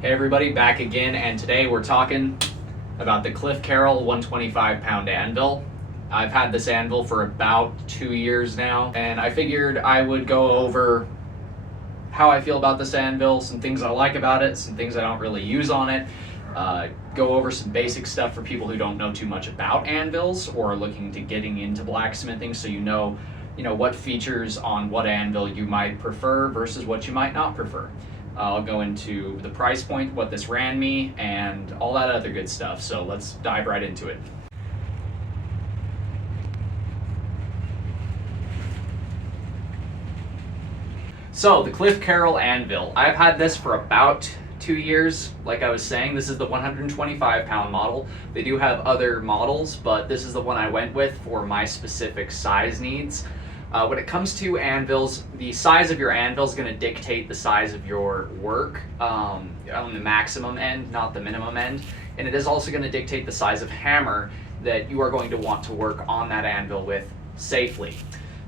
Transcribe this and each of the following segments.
Hey everybody, back again, and today we're talking about the Carrol 125-pound anvil. I've had this anvil for about 2 years now, and I figured I would go over how I feel about this anvil, some things I like about it, some things I don't really use on it, go over some basic stuff for people who don't know too much about anvils or are looking to getting into blacksmithing, so you know what features on what anvil you might prefer versus what you might not prefer. I'll go into the price point, what this ran me, and all that other good stuff. So let's dive right into it. So the Carrol anvil, I've had this for about 2 years. Like I was saying, this is the 125-pound model. They do have other models, but this is the one I went with for my specific size needs. When it comes to anvils, the size of your anvil is going to dictate the size of your work on the maximum end, not the minimum end. And it is also going to dictate the size of hammer that you are going to want to work on that anvil with safely.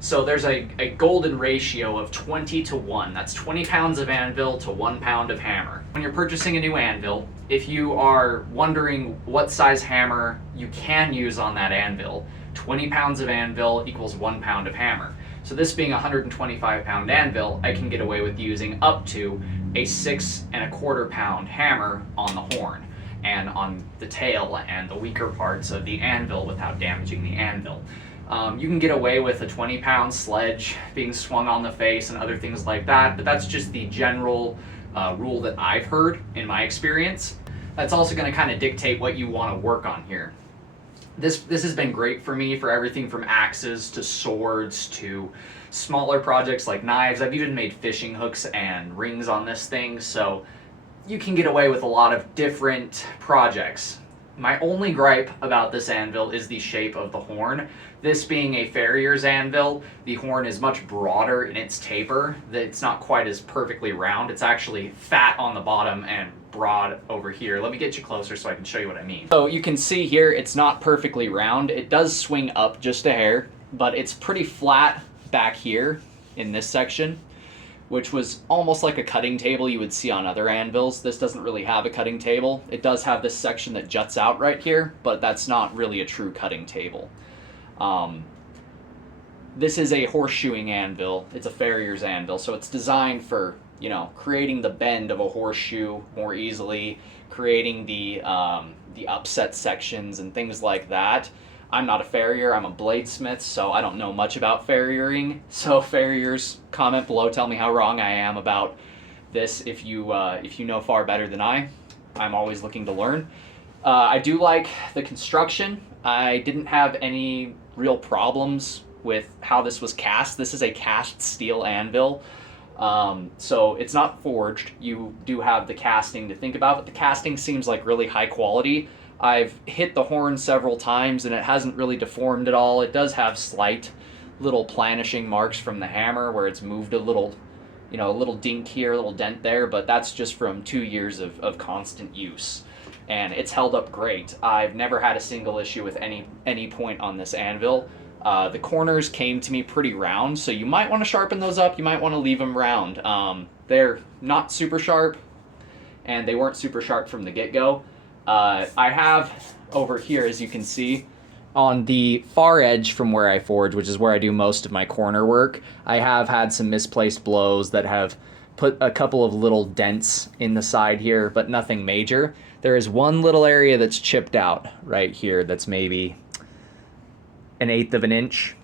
So there's a golden ratio of 20 to 1. That's 20 pounds of anvil to 1 pound of hammer. When you're purchasing a new anvil, if you are wondering what size hammer you can use on that anvil, 20 pounds of anvil equals 1 pound of hammer. So this being a 125-pound anvil, I can get away with using up to a 6 1/4 pound hammer on the horn and on the tail and the weaker parts of the anvil without damaging the anvil. You can get away with a 20-pound sledge being swung on the face and other things like that, but that's just the general rule that I've heard in my experience. That's also going to kind of dictate what you want to work on here. This has been great for me for everything from axes to swords to smaller projects like knives. I've even made fishing hooks and rings on this thing, so you can get away with a lot of different projects. My only gripe about this anvil is the shape of the horn. This being a farrier's anvil, the horn is much broader in its taper. It's not quite as perfectly round. It's actually fat on the bottom and broad over here. Let me get you closer so I can show you what I mean. So you can see here it's not perfectly round. It does swing up just a hair, but it's pretty flat back here in this section, which was almost like a cutting table you would see on other anvils. This doesn't really have a cutting table. It does have this section that juts out right here, but that's not really a true cutting table. This is a horseshoeing anvil. It's a farrier's anvil, so it's designed for, creating the bend of a horseshoe more easily, creating the upset sections and things like that. I'm not a farrier, I'm a bladesmith, so I don't know much about farriering. So farriers, comment below, tell me how wrong I am about this if you know far better than I. I'm always looking to learn. I do like the construction. I didn't have any real problems with how this was cast. This is a cast steel anvil. So it's not forged. You do have the casting to think about, but the casting seems like really high quality. I've hit the horn several times and it hasn't really deformed at all. It does have slight little planishing marks from the hammer where it's moved a little, a little dink here, a little dent there, but that's just from 2 years of constant use. And it's held up great. I've never had a single issue with any point on this anvil. The corners came to me pretty round, so you might want to sharpen those up. You might want to leave them round. They're not super sharp, and they weren't super sharp from the get-go. I have over here, as you can see, on the far edge from where I forge, which is where I do most of my corner work, I have had some misplaced blows that have put a couple of little dents in the side here, but nothing major. There is one little area that's chipped out right here that's maybe 1/8 of an inch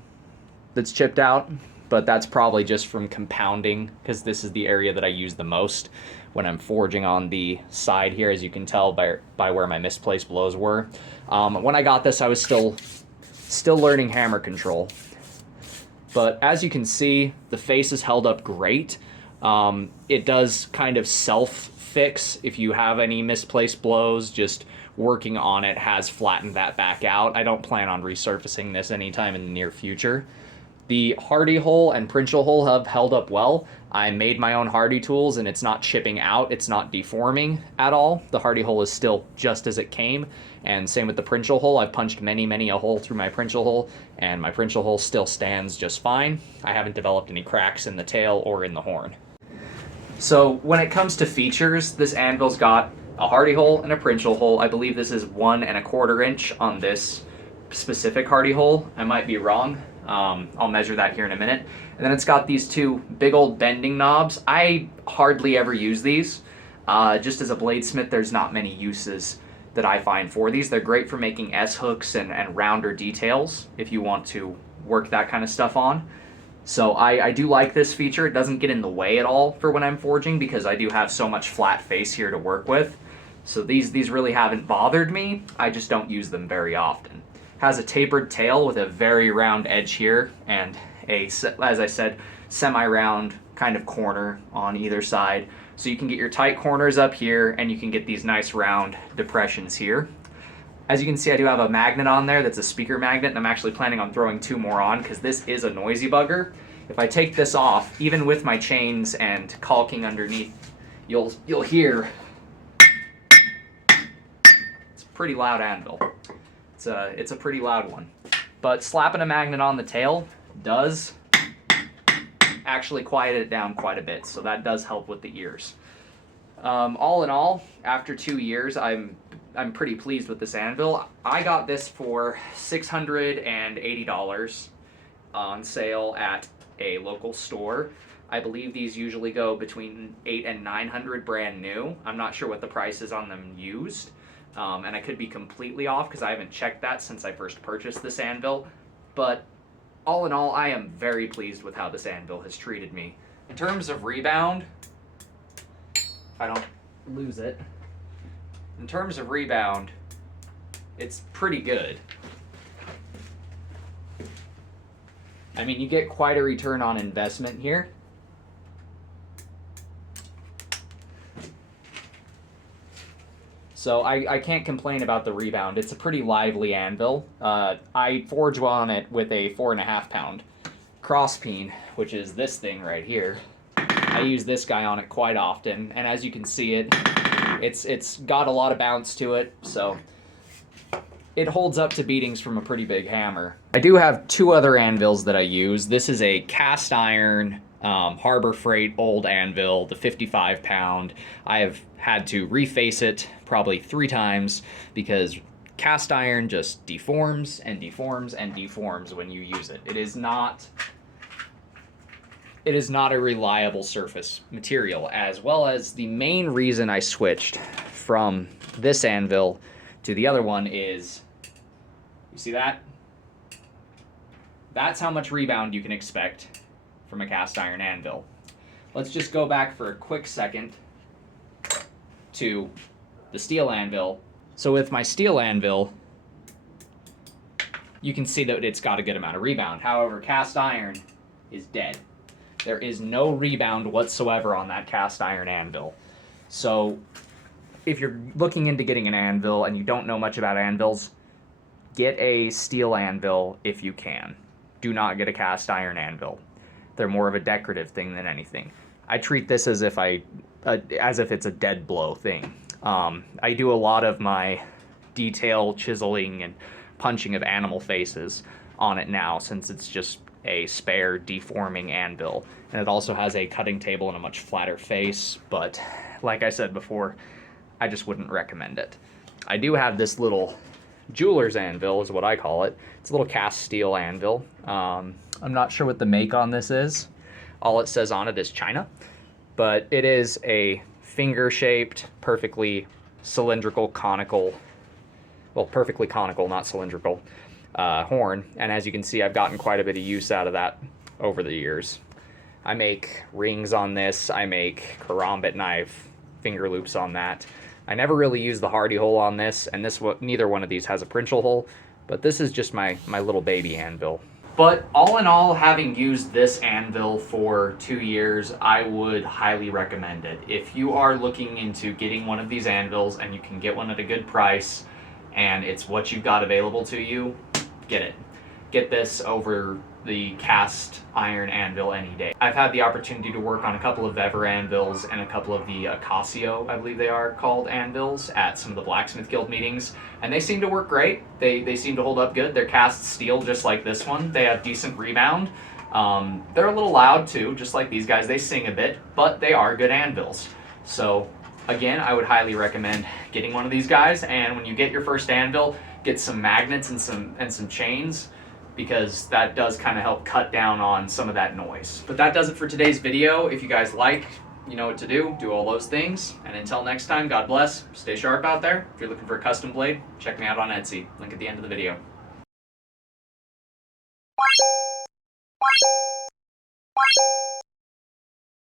that's chipped out, but that's probably just from compounding because this is the area that I use the most when I'm forging on the side here, as you can tell by where my misplaced blows were. When I got this, I was still learning hammer control. But as you can see, the face is held up great. It does kind of self-fix if you have any misplaced blows. Just working on it has flattened that back out. I don't plan on resurfacing this anytime in the near future. The hardy hole and princhel hole have held up well. I made my own hardy tools and it's not chipping out, it's not deforming at all. The hardy hole is still just as it came, and same with the princhel hole. I've punched many a hole through my princhel hole, and my princhel hole still stands just fine. I haven't developed any cracks in the tail or in the horn. So when it comes to features, this anvil's got a hardy hole and a Princhel hole. I believe this is 1¼ inch on this specific hardy hole. I might be wrong. I'll measure that here in a minute. And then it's got these two big old bending knobs. I hardly ever use these. Just as a bladesmith, there's not many uses that I find for these. They're great for making S-hooks and rounder details if you want to work that kind of stuff on. So I do like this feature. It doesn't get in the way at all for when I'm forging because I do have so much flat face here to work with. So these really haven't bothered me. I just don't use them very often. Has a tapered tail with a very round edge here and a, as I said, semi-round kind of corner on either side. So you can get your tight corners up here and you can get these nice round depressions here. As you can see, I do have a magnet on there that's a speaker magnet, and I'm actually planning on throwing 2 more on because this is a noisy bugger. If I take this off, even with my chains and caulking underneath, you'll hear it's a pretty loud anvil. It's a pretty loud one. But slapping a magnet on the tail does actually quiet it down quite a bit, so that does help with the ears. All in all, after 2 years, I'm pretty pleased with this anvil. I got this for $680 on sale at a local store. I believe these usually go between $800 and $900 brand new. I'm not sure what the price is on them used, and I could be completely off because I haven't checked that since I first purchased this anvil. But all in all, I am very pleased with how this anvil has treated me. In terms of rebound, if I don't lose it, in terms of rebound, it's pretty good. I mean, you get quite a return on investment here. So I can't complain about the rebound. It's a pretty lively anvil. I forge on it with a 4.5 pound crosspeen, which is this thing right here. I use this guy on it quite often, and as you can see it's got a lot of bounce to it, so it holds up to beatings from a pretty big hammer. I do have 2 other anvils that I use. This is a cast iron Harbor Freight old anvil, the 55 pound. I have had to reface it probably 3 times because cast iron just deforms and deforms and deforms when you use it. It is not a reliable surface material, as well as the main reason I switched from this anvil to the other one is, you see that? That's how much rebound you can expect from a cast iron anvil. Let's just go back for a quick second to the steel anvil. So with my steel anvil, you can see that it's got a good amount of rebound. However, cast iron is dead. There is no rebound whatsoever on that cast iron anvil. So if you're looking into getting an anvil and you don't know much about anvils, get a steel anvil if you can. Do not get a cast iron anvil. They're more of a decorative thing than anything. I treat this as if it's a dead blow thing. I do a lot of my detail chiseling and punching of animal faces on it now, since it's just a spare deforming anvil, and it also has a cutting table and a much flatter face, but like I said before, I just wouldn't recommend it. I do have this little jeweler's anvil, is what I call it. It's a little cast steel anvil. I'm not sure what the make on this is. All it says on it is China, but it is a finger-shaped, perfectly cylindrical, conical, well, perfectly conical, not cylindrical, horn, and as you can see, I've gotten quite a bit of use out of that over the years. I make rings on this, I make karambit knife finger loops on that. I never really use the hardy hole on this, and neither one of these has a Princhel hole, but this is just my little baby anvil. But all in all, having used this anvil for 2 years, I would highly recommend it. If you are looking into getting one of these anvils and you can get one at a good price and it's what you've got available to you, get it. Get this over the cast iron anvil any day. I've had the opportunity to work on a couple of Ever anvils and a couple of the Casio, I believe they are called, anvils at some of the Blacksmith Guild meetings, and they seem to work great. They seem to hold up good. They're cast steel just like this one. They have decent rebound. They're a little loud too, just like these guys. They sing a bit, but they are good anvils. So again, I would highly recommend getting one of these guys. And when you get your first anvil, get some magnets and some chains, because that does kind of help cut down on some of that noise. But that does it for today's video. If you guys like, you know what to do all those things. And until next time, God bless, stay sharp out there. If you're looking for a custom blade, check me out on Etsy. Link at the end of the video.